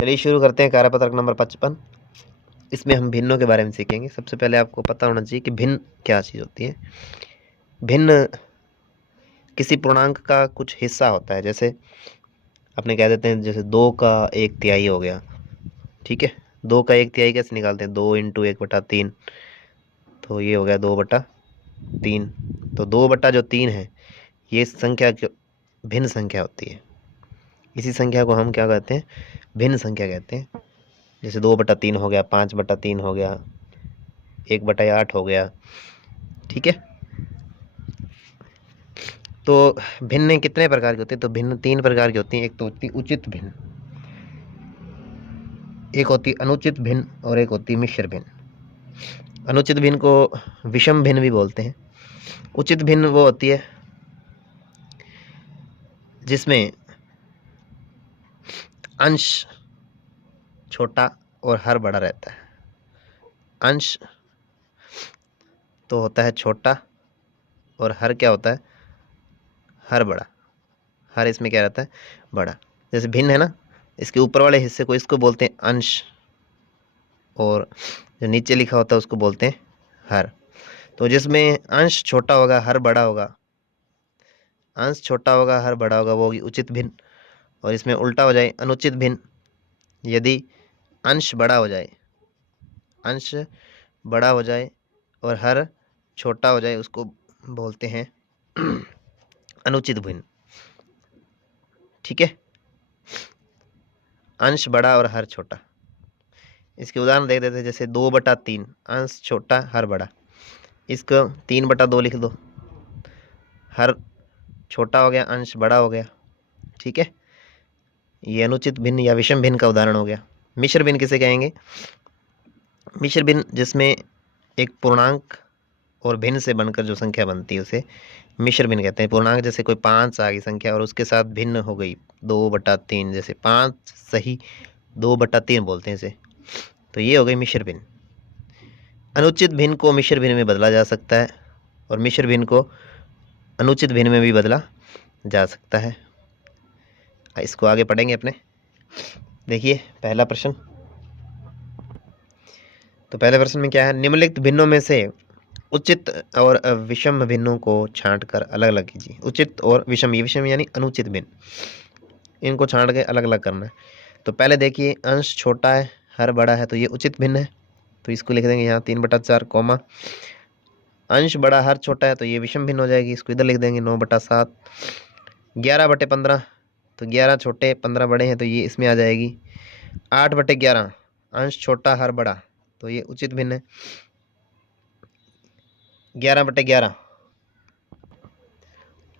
चलिए शुरू करते हैं कार्यपत्रक नंबर 55। इसमें हम भिन्नों के बारे में सीखेंगे। सबसे पहले आपको पता होना चाहिए कि भिन्न क्या चीज़ होती है। भिन्न किसी पूर्णांक का कुछ हिस्सा होता है। जैसे अपने कह देते हैं जैसे 2 का 1/3 हो गया, ठीक है। 2 का 1/3 कैसे निकालते हैं? 2 × 1/3, तो ये हो गया 2/3। तो 2/3 है, ये संख्या भिन्न संख्या होती है। इसी संख्या को हम क्या कहते हैं? भिन्न संख्या कहते हैं। जैसे 2/3 हो गया, 5/3 हो गया, 1/8 हो गया, ठीक है। तो भिन्न कितने प्रकार की होती है? तो भिन्न 3 प्रकार की होती हैं। एक तो होती है उचित भिन्न, एक होती है अनुचित भिन्न और एक होती है मिश्र भिन्न। अनुचित भिन्न को विषम भिन्न भी बोलते हैं। उचित भिन्न वो होती है जिसमें अंश छोटा और हर बड़ा रहता है। अंश तो होता है छोटा और हर क्या होता है? हर बड़ा। हर इसमें क्या रहता है? बड़ा। जैसे भिन्न है ना, इसके ऊपर वाले हिस्से को इसको बोलते हैं अंश, और जो नीचे लिखा होता है उसको बोलते हैं हर। तो जिसमें अंश छोटा होगा हर बड़ा होगा, अंश छोटा होगा हर बड़ा होगा, वो होगी उचित भिन्न। और इसमें उल्टा हो जाए अनुचित भिन्न, यदि अंश बड़ा हो जाए, अंश बड़ा हो जाए और हर छोटा हो जाए, उसको बोलते हैं अनुचित भिन्न, ठीक है। अंश बड़ा और हर छोटा। इसके उदाहरण देख देते हैं। जैसे 2/3, अंश छोटा हर बड़ा, इसको 3/2 लिख दो। हर छोटा हो गया, अंश बड़ा हो गया, ठीक है। ये अनुचित भिन्न या विषम भिन्न का उदाहरण हो गया। मिश्र भिन्न किसे कहेंगे? मिश्र भिन्न जिसमें एक पूर्णांक और भिन्न से बनकर जो संख्या बनती है उसे मिश्र भिन्न कहते हैं। पूर्णांक जैसे कोई 5 आ गई संख्या और उसके साथ भिन्न हो गई 2/3, जैसे 5 सही 2/3 बोलते हैं इसे, तो ये हो गई मिश्र भिन्न। अनुचित भिन्न को मिश्र भिन्न में बदला जा सकता है और मिश्र भिन्न को अनुचित भिन्न में भी बदला जा सकता है। इसको आगे पढ़ेंगे अपने। देखिए पहला प्रश्न। तो पहले प्रश्न में क्या है? निम्नलिखित भिन्नों में से उचित और विषम भिन्नों को छांटकर अलग अलग कीजिए। उचित और विषम, ये विषम यानी अनुचित भिन्न, इनको छांट के अलग अलग करना है। तो पहले देखिए अंश छोटा है हर बड़ा है, तो ये उचित भिन्न है, तो इसको लिख देंगे यहाँ 3/4 कॉमा। अंश बड़ा हर छोटा है, तो ये विषम भिन्न हो जाएगी, इसको इधर लिख देंगे 9/7। 11/15, तो 11 छोटे 15 बड़े हैं, तो ये इसमें आ जाएगी। 8/11, अंश छोटा हर बड़ा, तो ये उचित भिन्न है। 11/11,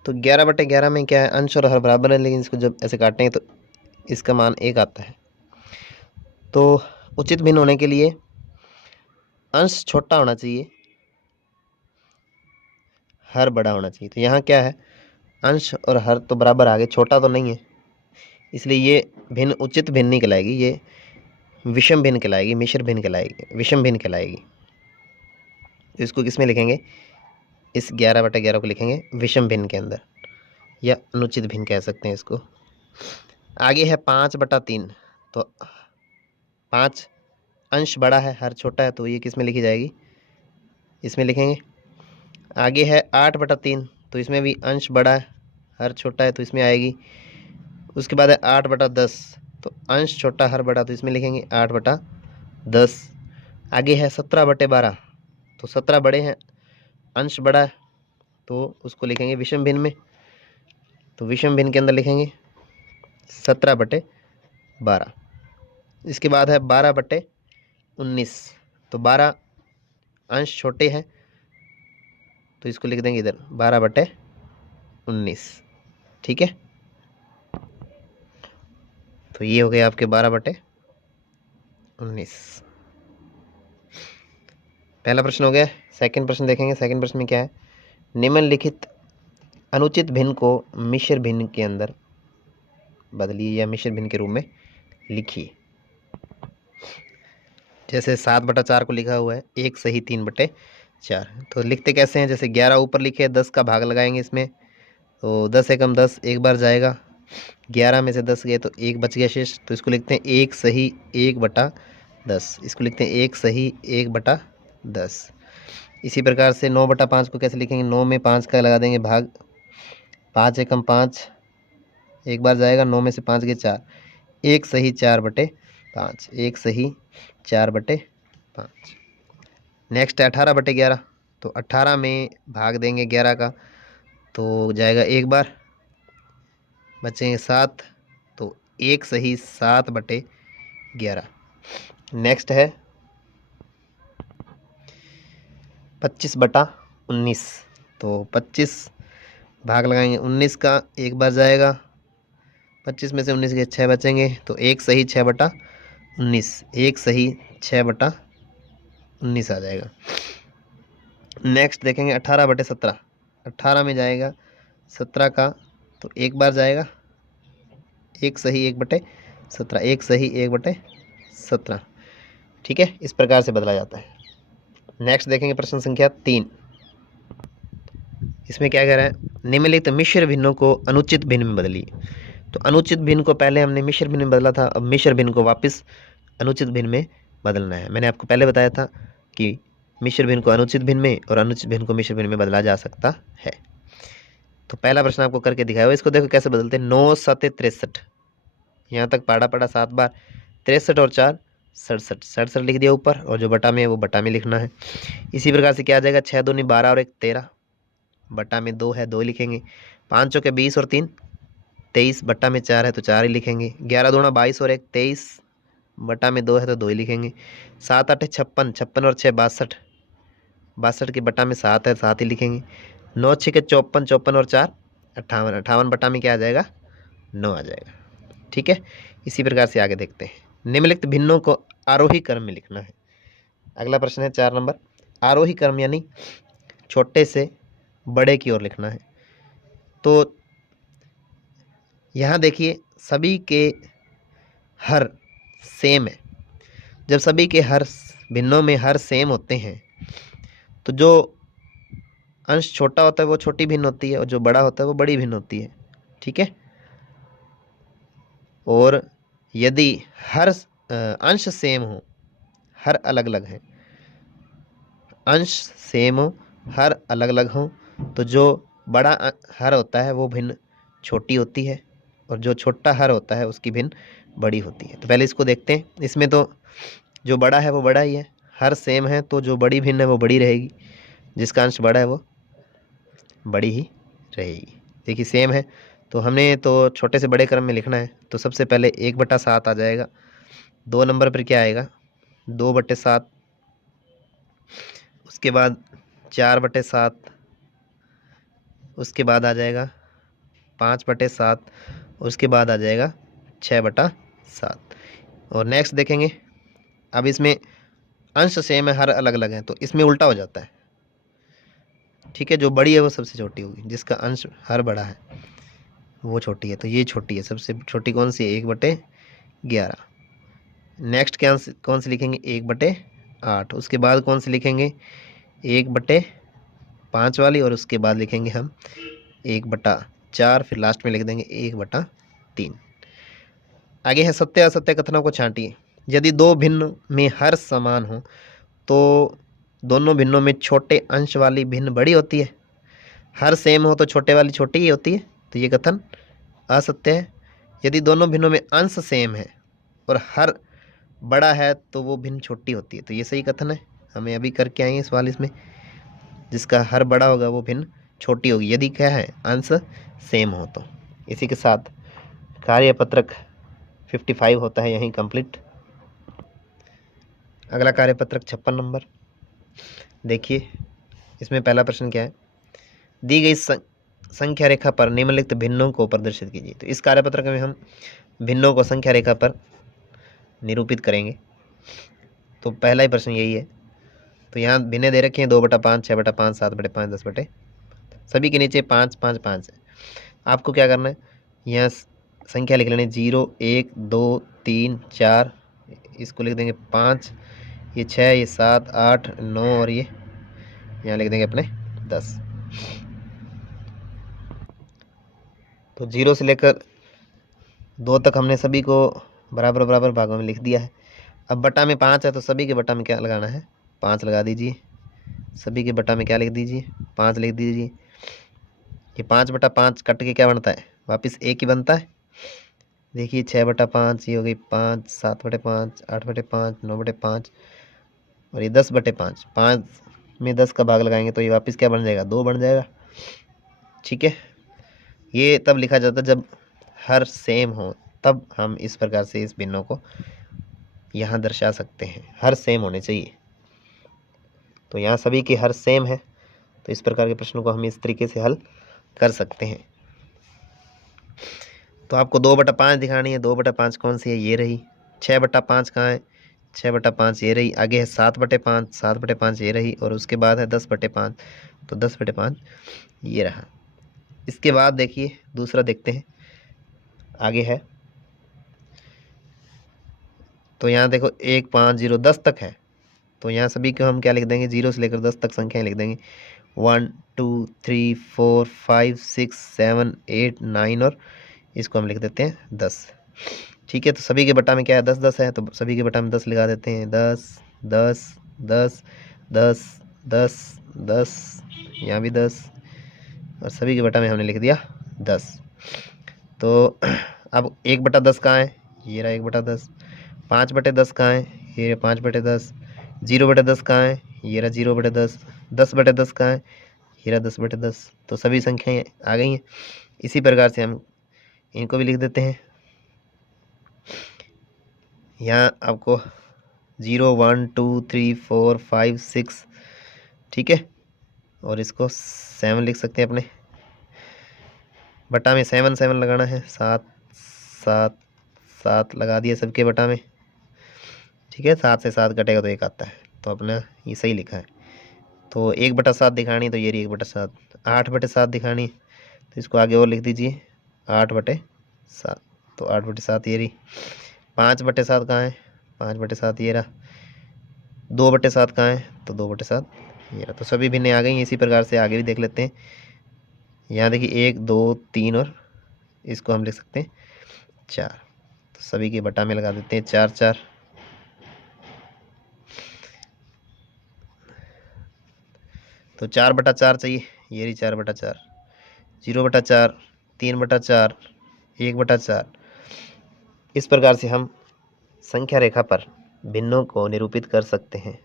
तो 11/11 में क्या है? अंश और हर बराबर है, लेकिन इसको जब ऐसे काटेंगे तो इसका मान 1 आता है। तो उचित भिन्न होने के लिए अंश छोटा होना चाहिए, हर बड़ा होना चाहिए। तो यहाँ क्या है? अंश और हर तो बराबर आ गए, छोटा तो नहीं है, इसलिए ये भिन्न उचित भिन्न नहीं कहलाएगी, ये विषम भिन्न कहलाएगी, मिश्र भिन्न कहलाएगी, विषम भिन्न कहलाएगी। तो इसको किस में लिखेंगे? इस 11/11 को लिखेंगे विषम भिन्न के अंदर, या अनुचित भिन्न कह सकते हैं इसको। आगे है 5/3, तो 5 अंश बड़ा है हर छोटा है, तो ये किस में लिखी जाएगी? इसमें लिखेंगे। आगे है 8/3, तो इसमें भी अंश बड़ा है हर छोटा है, तो इसमें आएगी। उसके बाद है 8/10, तो अंश छोटा हर बड़ा, तो इसमें लिखेंगे 8/10। आगे है 17/12, तो 17 बड़े हैं, अंश बड़ा है, तो उसको लिखेंगे विषम भिन्न में। तो विषम भिन्न के अंदर लिखेंगे 17/12। इसके बाद है 12/19, तो 12 अंश छोटे हैं, तो इसको लिख देंगे इधर 12/19, ठीक है। तो ये हो गए आपके 12/19। पहला प्रश्न हो गया। सेकंड प्रश्न देखेंगे। सेकंड प्रश्न में क्या है? निम्नलिखित अनुचित भिन्न को मिश्र भिन्न के अंदर बदलिए या मिश्र भिन्न के रूप में लिखिए। जैसे 7/4 को लिखा हुआ है 1 सही 3/4, तो लिखते कैसे हैं? जैसे 11 ऊपर लिखे, 10 का भाग लगाएंगे इसमें, तो 10 एकम 10 एक बार जाएगा, 11 में से 10 गए तो 1 बच गया शेष, तो इसको लिखते हैं 1 सही 1/10। इसको लिखते हैं 1 सही 1/10। इसी प्रकार से 9/5 को कैसे लिखेंगे, 9 में 5 का लगा देंगे भाग, 5 एकम 5, एक बार जाएगा, 9 में से 5 गए 4, 1 सही 4/5, 1 सही 4/5। नेक्स्ट है 18/11, तो 18 में भाग देंगे 11 का, तो जाएगा एक बार, बचेंगे 7, तो 1 सही 7/11। नेक्स्ट है 25/19, तो 25 भाग लगाएंगे 19 का, एक बार जाएगा, 25 में से 19 के 6 बचेंगे, तो 1 सही 6/19, 1 सही 6/19 आ जाएगा। नेक्स्ट देखेंगे 18/17, 18 में जाएगा 17 का, तो एक बार जाएगा, 1 सही 1/17, 1 सही 1/17। ठीक है, इस प्रकार से बदला जाता है। नेक्स्ट देखेंगे प्रश्न संख्या 3। इसमें क्या कह रहा है, निम्नलिखित मिश्र भिन्नों को अनुचित भिन्न में बदलिए। तो अनुचित भिन्न को पहले हमने मिश्र भिन्न में बदला था, अब मिश्र भिन्न को वापस अनुचित भिन्न में बदलना है। मैंने आपको पहले बताया था कि मिश्र भिन्न को अनुचित भिन्न में और अनुचित भिन्न को मिश्र भिन्न में बदला जा सकता है। तो पहला प्रश्न आपको करके दिखाया, इसको देखो कैसे बदलते हैं। 9 7 63, यहाँ तक पढ़ा 7 बार, 63 और 4 67, 67 लिख दिया ऊपर, और जो बटा में है वो बटा में लिखना है। इसी प्रकार से क्या आ जाएगा, 6 दूनी 12 और 1 13, बटा में 2 है 2 लिखेंगे। 5 चौके 20 और 3 23, बटा में 4 है तो 4 ही लिखेंगे। 11 दूना 22 और 1 23, बटा में 2 है तो 2 ही लिखेंगे। 7 8 56, 56 और 6 62, 62 के बटा में 7 है 7 ही लिखेंगे। 9 6 के 54, 54 और 4 58, 58 बटा में क्या आ जाएगा, 9 आ जाएगा। ठीक है, इसी प्रकार से आगे देखते हैं। निम्नलिखित भिन्नों को आरोही क्रम में लिखना है। अगला प्रश्न है 4 नंबर, आरोही क्रम यानी छोटे से बड़े की ओर लिखना है। तो यहाँ देखिए सभी के हर सेम है। जब सभी के हर भिन्नों में हर सेम होते हैं तो जो अंश छोटा होता है वो छोटी भिन्न होती है, और जो बड़ा होता है वो बड़ी भिन्न होती है। ठीक है, और यदि हर अंश सेम हो, हर अलग अलग है, अंश सेम हो, हर अलग अलग हो, तो जो बड़ा हर होता है वो भिन्न छोटी होती है, और जो छोटा हर होता है उसकी भिन्न बड़ी होती है। तो पहले इसको देखते हैं। इसमें तो जो बड़ा है वो बड़ा ही है, हर सेम है, तो जो बड़ी भिन्न है वो बड़ी रहेगी, जिसका अंश बड़ा है वो बड़ी ही रहेगी। देखिए सेम है तो हमने तो छोटे से बड़े क्रम में लिखना है। तो सबसे पहले 1/7 आ जाएगा, 2 नंबर पर क्या आएगा 2/7, उसके बाद 4/7, उसके बाद आ जाएगा 5/7, उसके बाद आ जाएगा 6/7। और नेक्स्ट देखेंगे, अब इसमें अंश सेम है, हर अलग अलग है, तो इसमें उल्टा हो जाता है। ठीक है, जो बड़ी है वो सबसे छोटी होगी, जिसका अंश हर बड़ा है वो छोटी है, तो ये छोटी है। सबसे छोटी कौन सी है, 1/11। नेक्स्ट क्या कौन सी लिखेंगे, 1/8। उसके बाद कौन सी लिखेंगे, 1/5 वाली, और उसके बाद लिखेंगे हम 1/4, फिर लास्ट में लिख देंगे 1/3। आगे है सत्य असत्य कथनों को छांटिए। यदि दो भिन्न में हर समान हो तो दोनों भिन्नों में छोटे अंश वाली भिन्न बड़ी होती है, हर सेम हो तो छोटे वाली छोटी ही होती है, तो ये कथन असत्य है। यदि दोनों भिन्नों में अंश सेम है और हर बड़ा है तो वो भिन्न छोटी होती है, तो ये सही कथन है। हमें अभी करके आएंगे सवाल इसमें, जिसका हर बड़ा होगा वो भिन्न छोटी होगी, यदि क्या है अंश सेम हो तो। इसी के साथ कार्यपत्रक 55 होता है यहीं कंप्लीट। अगला कार्यपत्रक 56 नंबर देखिए, इसमें पहला प्रश्न क्या है, दी गई संख्या रेखा पर निम्नलिखित भिन्नों को प्रदर्शित कीजिए। तो इस कार्यपत्रक में हम भिन्नों को संख्या रेखा पर निरूपित करेंगे। तो पहला ही प्रश्न यही है। तो यहाँ भिन्न दे रखे हैं 2/5, 6/5, 7/5, 10/, सभी के नीचे 5 5 5 है। आपको क्या करना है, यहाँ संख्या लिख लेनी 0 1 2 3 4, इसको लिख देंगे 5, ये 6, ये 7 8 9, और ये यहाँ लिख देंगे अपने 10। तो 0 से लेकर 2 तक हमने सभी को बराबर बराबर भागों में लिख दिया है। अब बटा में 5 है तो सभी के बटा में क्या लगाना है, 5 लगा दीजिए। सभी के बटा में क्या लिख दीजिए, 5 लिख दीजिए। ये 5/5 कट के क्या बनता है, वापस 1 ही बनता है। देखिए 6/5 ये हो गई 5, 7/5, 8/5, 9/5 और ये 10/5। 5 में 10 का भाग लगाएंगे तो ये वापस क्या बन जाएगा, 2 बन जाएगा। ठीक है, ये तब लिखा जाता है जब हर सेम हो, तब हम इस प्रकार से इस भिन्नों को यहाँ दर्शा सकते हैं। हर सेम होने चाहिए, तो यहाँ सभी के हर सेम है, तो इस प्रकार के प्रश्नों को हम इस तरीके से हल कर सकते हैं। तो आपको 2/5 दिखानी है। 2/5 कौन सी है, ये रही। 6/5 कहाँ है, 6/5 ये रही। आगे है 7/5, 7/5 ये रही। और उसके बाद है 10/5, तो 10/5 ये रहा। इसके बाद देखिए दूसरा देखते हैं, आगे है। तो यहाँ देखो 1, 5, 0, 10 तक है, तो यहाँ सभी को हम क्या लिख देंगे, 0 से लेकर 10 तक संख्याएं लिख देंगे। 1, 2, 3, 4, 5, 6, 7, 8, 9 और इसको हम लिख देते हैं 10। ठीक है, तो सभी के बटा में क्या है, 10 10 है, तो सभी के बटा में 10 लगा देते हैं। 10 10 10 10 10 10, यहाँ भी 10 और सभी के बटा में हमने लिख दिया 10। तो अब 1/10 कहाँ है, ये रहा 1/10। 5/10 कहाँ है, ये 5/10। 0/10 कहाँ है, ये रहा 0/10। 10/10 कहाँ है, ये रहा 10/10। तो सभी संख्याएं आ गई हैं। इसी प्रकार से हम इनको भी लिख देते हैं। यहाँ आपको 0, 1, 2, 3, 4, 5, 6, ठीक है, और इसको 7 लिख सकते हैं अपने बटा में। 7 7 लगाना है, 7 7 7 लगा दिया सबके बटा में। ठीक है, 7 से 7 कटेगा तो 1 आता है, तो अपना ये सही लिखा है। तो 1/7 दिखानी, तो ये रही 1/7। 8/7 दिखानी, तो इसको आगे और लिख दीजिए 8/7, तो 8/7 ये रही। 5/7 कहाँ है, 5/7 ये रहा। 2/7 कहाँ है, तो 2/7 ये रहा। तो सभी भिन्नें आ गई हैं। इसी प्रकार से आगे भी देख लेते हैं। यहाँ देखिए 1, 2, 3 और इसको हम लिख सकते हैं 4, तो सभी के बटा में लगा देते हैं 4 4। तो 4/4 चाहिए, ये रही 4/4। 0/4, 3/4, 1/4। इस प्रकार से हम संख्या रेखा पर भिन्नों को निरूपित कर सकते हैं।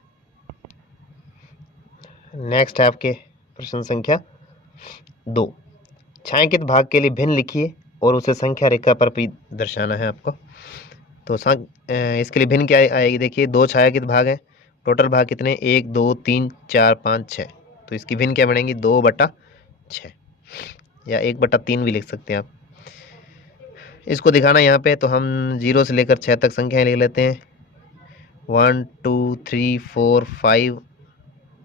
नेक्स्ट है आपके प्रश्न संख्या 2। छायांकित भाग के लिए भिन्न लिखिए और उसे संख्या रेखा पर भी दर्शाना है आपको। तो इसके लिए भिन्न क्या आएगी, देखिए 2 छायांकित भाग हैं। टोटल भाग कितने, 1, 2, 3, 4, 5, 6। तो इसकी भिन्न क्या बनेगी, 2/6 या 1/3 भी लिख सकते हैं आप। इसको दिखाना यहाँ पे, तो हम 0 से लेकर 6 तक संख्याएं लिख लेते हैं। 1, 2, 3, 4, 5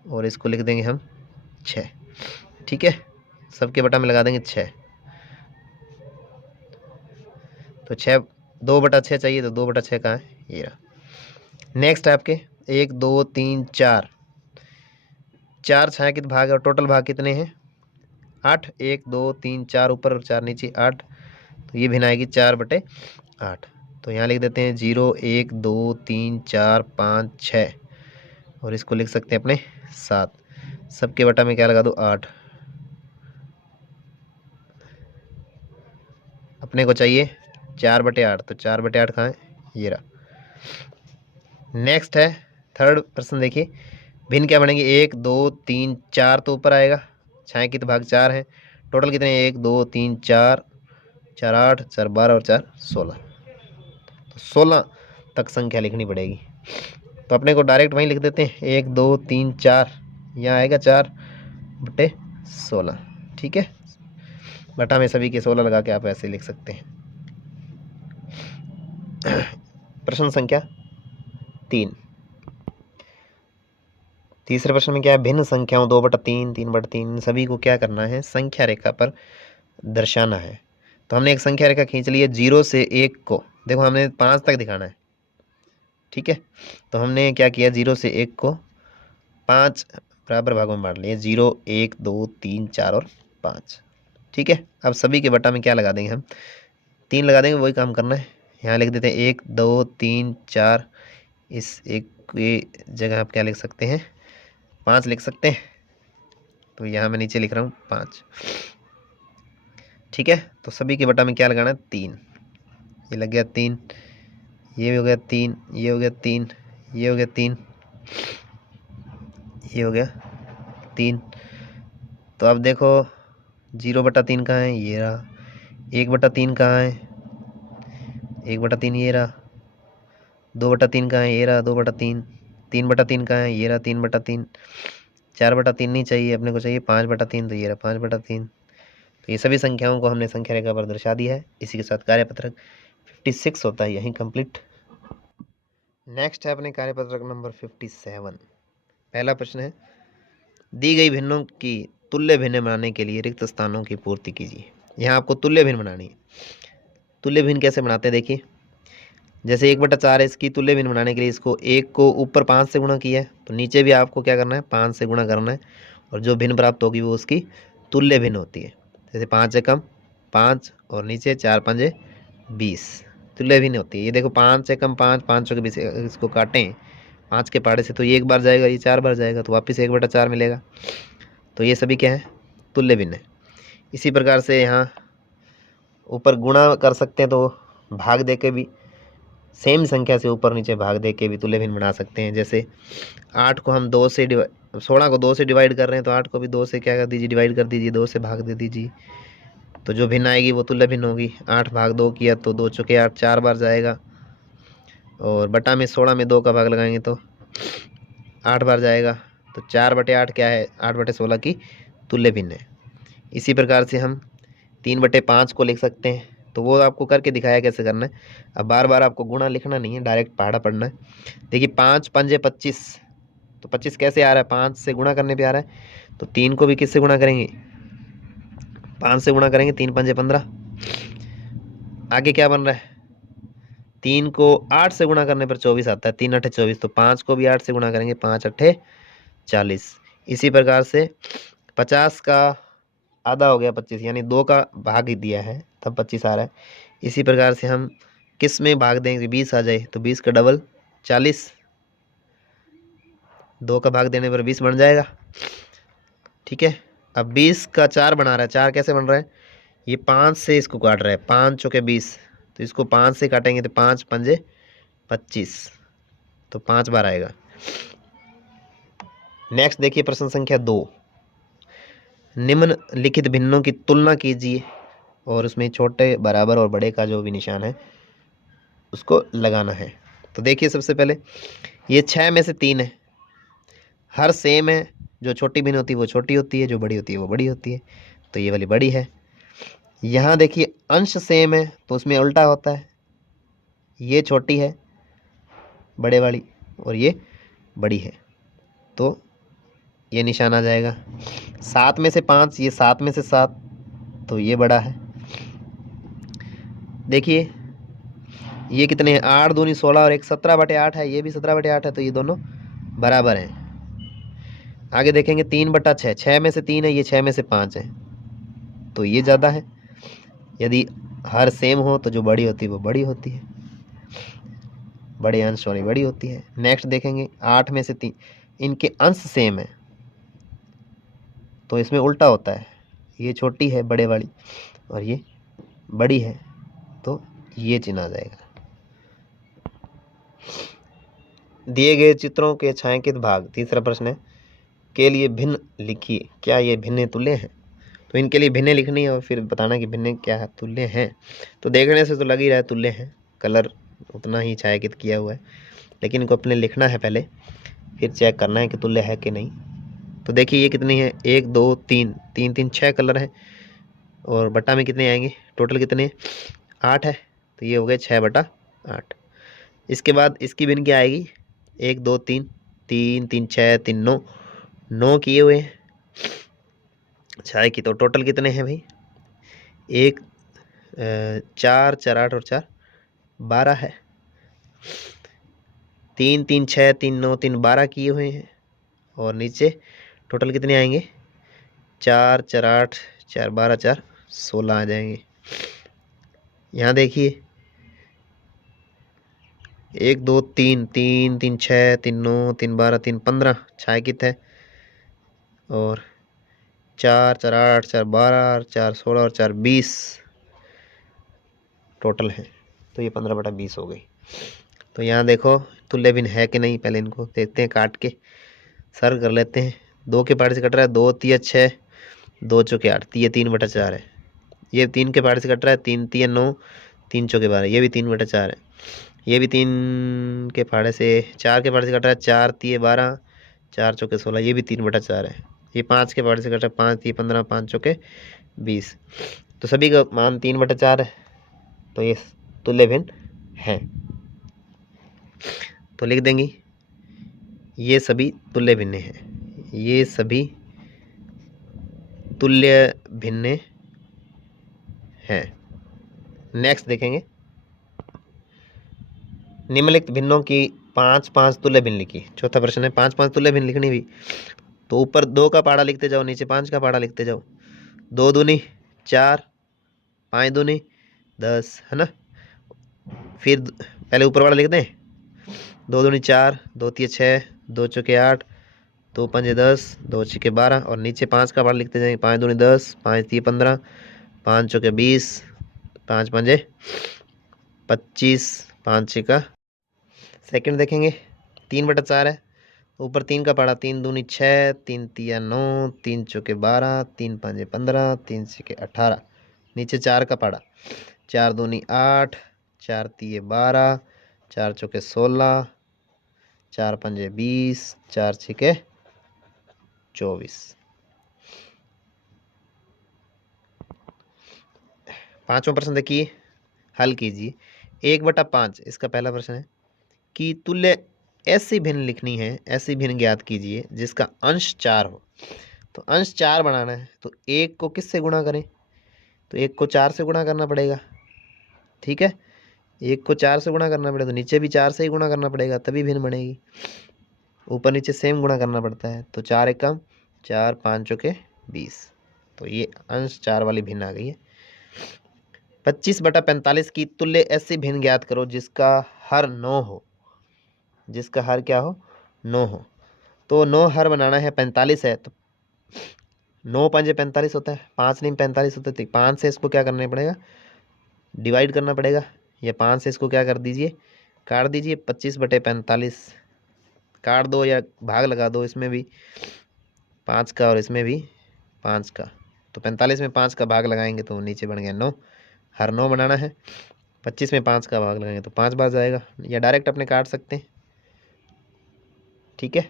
और इसको लिख देंगे हम 6। ठीक है, सबके बटा में लगा देंगे 6। तो 2/6 चाहिए, तो 2/6 कहाँ है, ये रहा। नेक्स्ट है आपके 1, 2, 3, 4 छायांकित भाग है और टोटल भाग कितने हैं, 8। 1, 2, 3, 4 ऊपर और 4 नीचे, 8। तो ये भिन्न आएगी 4/8। तो यहाँ लिख देते हैं 0, 1, 2, 3, 4, 5, 6 और इसको लिख सकते हैं अपने 7। सबके बटा में क्या लगा दो, 8। अपने को चाहिए 4/8, तो 4/8 कहाँ है, ये रहा। नेक्स्ट है थर्ड प्रश्न, देखिए भिन्न क्या बनेंगे, 1, 2, 3, 4 तो ऊपर आएगा। छायांकित भाग 4 है। टोटल कितने, 1, 2, 3, 4, 4 8, 4 12 और 4 16। तो 16 तक संख्या लिखनी पड़ेगी। तो अपने को डायरेक्ट वहीं लिख देते हैं, 1, 2, 3, 4, यहाँ आएगा 4/16। ठीक है, बटा में सभी के 16 लगा के आप ऐसे लिख सकते हैं। प्रश्न संख्या 3। तीसरे प्रश्न में क्या है, भिन्न संख्याओं 2/3, 3/3 सभी को क्या करना है, संख्या रेखा पर दर्शाना है। तो हमने एक संख्या रेखा खींच ली है। 0 से 1 को देखो हमने 5 तक दिखाना है। ठीक है, तो हमने क्या किया, 0 से 1 को 5 बराबर भागों में बांट लिए, 0, 1, 2, 3, 4 और 5। ठीक है, अब सभी के बटा में क्या लगा देंगे हम, 3 लगा देंगे, वही काम करना है। यहाँ लिख देते हैं 1 2 3 4, इस एक की जगह आप क्या लिख सकते हैं, 5 लिख सकते हैं। तो यहाँ मैं नीचे लिख रहा हूँ 5। ठीक है, तो सभी के बटा में क्या लगाना है, 3। ये लग गया 3, ये भी हो गया 3, ये हो गया 3, ये हो गया 3, ये हो गया 3। तो अब देखो 0/3 कहाँ है, ये रहा। 1/3 कहाँ है, 1/3 ये रहा। 2/3 कहाँ है, ये रहा 2/3। 3/3 कहाँ है, ये रहा 3/3। 4/3 नहीं चाहिए अपने को, चाहिए 5/3, तो ये रहा 5/3। तो ये सभी संख्याओं को हमने संख्या रेखा पर दर्शा दिया है। इसी के साथ कार्यपत्रक 56 होता है यहीं कंप्लीट। नेक्स्ट है अपने कार्यपत्रक नंबर 57। पहला प्रश्न है, दी गई भिन्नों की तुल्य भिन्न बनाने के लिए रिक्त स्थानों की पूर्ति कीजिए। यहाँ आपको तुल्य भिन्न बनानी है। तुल्य भिन्न कैसे बनाते हैं, देखिए जैसे 1/4 है, इसकी तुल्य भिन्न बनाने के लिए इसको 1 को ऊपर 5 से गुणा किया है, तो नीचे भी आपको क्या करना है, 5 से गुणा करना है, और जो भिन्न प्राप्त होगी वो उसकी तुल्य भिन्न होती है। जैसे 5 एकम 5 और नीचे 4 पंजे 20, तुल्य भिन्न होती है। ये देखो 5 एकम 5, 5 के 20, इसको काटें 5 के पाड़े से, तो ये 1 बार जाएगा, ये 4 बार जाएगा, तो वापस 1/4 मिलेगा। तो ये सभी क्या है, तुल्य भिन्न है। इसी प्रकार से यहाँ ऊपर गुणा कर सकते हैं, तो भाग दे के भी सेम संख्या से ऊपर नीचे भाग दे के भी तुल्य भिन्न बना सकते हैं। जैसे 8 को हम 2 से 16 को 2 से डिवाइड कर रहे हैं, तो 8 को भी 2 से क्या कर दीजिए, डिवाइड कर दीजिए, 2 से भाग दे दीजिए, तो जो भिन्न आएगी वो तुल्य भिन्न होगी। 8 भाग 2 किया तो 2 चौके 8, 4 बार जाएगा, और बटा में 16 में 2 का भाग लगाएंगे तो 8 बार जाएगा। तो 4/8 क्या है, 8/16 की तुल्य भिन्न है। इसी प्रकार से हम 3/5 को लिख सकते हैं, तो वो आपको करके दिखाया कैसे करना है। अब बार बार आपको गुणा लिखना नहीं है, डायरेक्ट पहाड़ा पढ़ना है। देखिए 5 पंजे 25, तो 25 कैसे आ रहा है, 5 से गुणा करने पे आ रहा है। तो 3 को भी किससे गुणा करेंगे, 5 से गुणा करेंगे, 3 पंजे 15। आगे क्या बन रहा है, 3 को 8 से गुणा करने पर 24 आता है, 3 8 24, तो 5 को भी 8 से गुणा करेंगे, 5 8 40। इसी प्रकार से 50 का आधा हो गया 25, यानी 2 का भाग ही दिया है तब 25 आ रहा है। इसी प्रकार से हम किस में भाग देंगे, 20 आ जाए, तो 20 का डबल 40, 2 का भाग देने पर 20 बन जाएगा। ठीक है, अब 20 का 4 बना रहा है, 4 कैसे बन रहा है, ये 5 से इसको काट रहा है, 5 चौके 20, तो इसको 5 से काटेंगे तो 5 पंजे 25, तो 5 बार आएगा। नेक्स्ट देखिए प्रश्न संख्या 2, निम्नलिखित भिन्नों की तुलना कीजिए, और उसमें छोटे बराबर और बड़े का जो भी निशान है उसको लगाना है। तो देखिए सबसे पहले ये 6 में से 3 है, हर सेम है, जो छोटी भिन्न होती है वो छोटी होती है, जो बड़ी होती है वो बड़ी होती है, तो ये वाली बड़ी है। यहाँ देखिए अंश सेम है, तो उसमें उल्टा होता है, ये छोटी है बड़े वाली और ये बड़ी है, तो ये निशान आ जाएगा। 7 में से 5, ये 7 में से 7, तो ये बड़ा है। देखिए ये कितने हैं, 8 दूनी 16 और एक 17/8 है, ये भी 17/8 है, तो ये दोनों बराबर हैं। आगे देखेंगे 3/6, 6 में से 3 है, ये 6 में से 5 है, तो ये ज़्यादा है। यदि हर सेम हो तो जो बड़ी होती है वो बड़ी होती है, बड़े अंश वाली बड़ी होती है। नेक्स्ट देखेंगे 8 में से 3, इनके अंश सेम है, तो इसमें उल्टा होता है, ये छोटी है बड़े वाली और ये बड़ी है, तो ये चिन्ह आ जाएगा। दिए गए चित्रों के छायांकित भाग, तीसरा प्रश्न है, के लिए भिन्न लिखिए, क्या ये भिन्न तुल्य हैं। तो इनके लिए भिन्न लिखनी है और फिर बताना कि भिन्न क्या है, तुल्य हैं। तो देखने से तो लग ही रहा है तुल्य हैं, कलर उतना ही छायांकित किया हुआ है, लेकिन इनको अपने लिखना है पहले, फिर चेक करना है कि तुल्य है कि नहीं। तो देखिए ये कितनी है, 1 2 3 3 3 6 कलर है, और बटा में कितने आएंगे, टोटल कितने, 8 है, तो ये हो गए 6/8। इसके बाद इसकी भिन्न क्या आएगी, 1 2 3 3 3 6 3 9, 9 किए हुए हैं 6 की, तो टोटल कितने हैं भाई, 1 4 4 8 और 4 12 है। 3 3 6 3 9 3 12 किए हुए हैं, और नीचे टोटल कितने आएंगे, 4 4 8 4 12 4 16 आ जाएंगे। यहाँ देखिए 1 2 3 3 3 6 3 9 3 12 3 15 छाया कित है, और 4 4 8 4 12 4 16 और 4 20 टोटल है। तो ये 15/20 हो गई। तो यहाँ देखो तुल्य भिन्न है कि नहीं, पहले इनको देखते हैं काट के, सर कर लेते हैं। 2 के पार्ट से कट रहा है, 2 तिया 6, 2 चौके 8, ये 3/4 है। ये 3 के पार्ट से कट रहा है, 3 तिया 9, 3 चौके 12, ये भी 3/4 है। ये भी 3 के फाड़े से 4 के फाड़े से कट रहा है, 4 तिये 12, 4 चौके 16, ये भी 3/4 है। ये 5 के फाड़े से कट रहा है, 5 तिये 15, 5 चौके 20। तो सभी का मान 3/4 है। तो ये तुल्य भिन्न है। तो लिख देंगे ये सभी तुल्य भिन्न हैं, ये सभी तुल्य भिन्न हैं। नेक्स्ट देखेंगे, निम्नलिखित भिन्नों की 5 तुल्य भिन्न लिखी। चौथा प्रश्न है 5 तुल्य भिन्न लिखनी भी। तो ऊपर 2 का पाड़ा लिखते जाओ, नीचे 5 का पाड़ा लिखते जाओ। 2 दूनी 4, 5 दूनी 10, है ना। फिर पहले ऊपर वाला लिख दें, 2 दूनी 4, 2 तिये 6, 2 चौके 8, 2 पंजे 10, 2 छिके 12, और नीचे 5 का पाड़ा लिखते जाएंगे। 5 दूनी 10, 5 तिये 15, 5 चौके 20, 5 पंजे 25, 5 छिका। सेकंड देखेंगे 3/4 है। ऊपर 3 का पाड़ा, 3 दूनी 6, 3 तिया 9, 3 चौके 12, 3 पंजे 15, 3 छिके 18। नीचे 4 का पाड़ा, 4 दूनी 8, 4 तिये 12, 4 चौके 16, 4 पंजे 20, 4 छिके 24। 5वां प्रश्न देखिए, हल कीजिए। 1/5 इसका पहला प्रश्न है कि तुल्य ऐसी भिन्न लिखनी है, ऐसी भिन्न ज्ञात कीजिए जिसका अंश 4 हो। तो अंश 4 बनाना है तो 1 को किससे गुणा करें, तो 1 को 4 से गुणा करना पड़ेगा। ठीक है, 1 को 4 से गुणा करना पड़ेगा, तो नीचे भी 4 से ही गुणा करना पड़ेगा, तभी भिन्न बनेगी। ऊपर नीचे सेम गुणा करना पड़ता है। तो 4 एकम 4, 5 चौके 20। तो ये अंश 4 वाली भिन्न आ गई है। 25/45 की तुल्य ऐसी भिन्न ज्ञात करो जिसका हर 9 हो, जिसका हर क्या हो, 9 हो। तो 9 हर बनाना है, 45 है, तो 9 पंजे 45 होता है, 5 नहीं 45 होता है। 5 से इसको क्या करना पड़ेगा, डिवाइड करना पड़ेगा, या 5 से इसको क्या कर दीजिए, काट दीजिए। 25/45 काट दो या भाग लगा दो, इसमें भी 5 का और इसमें भी 5 का। तो 45 में 5 का भाग लगाएंगे तो नीचे बन गया 9, हर 9 बनाना है। 25 में 5 का भाग लगाएंगे तो 5 बार जाएगा, या डायरेक्ट अपने काट सकते हैं। ठीक है,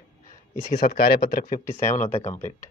इसके साथ कार्यपत्रक 57 होता है कंप्लीट।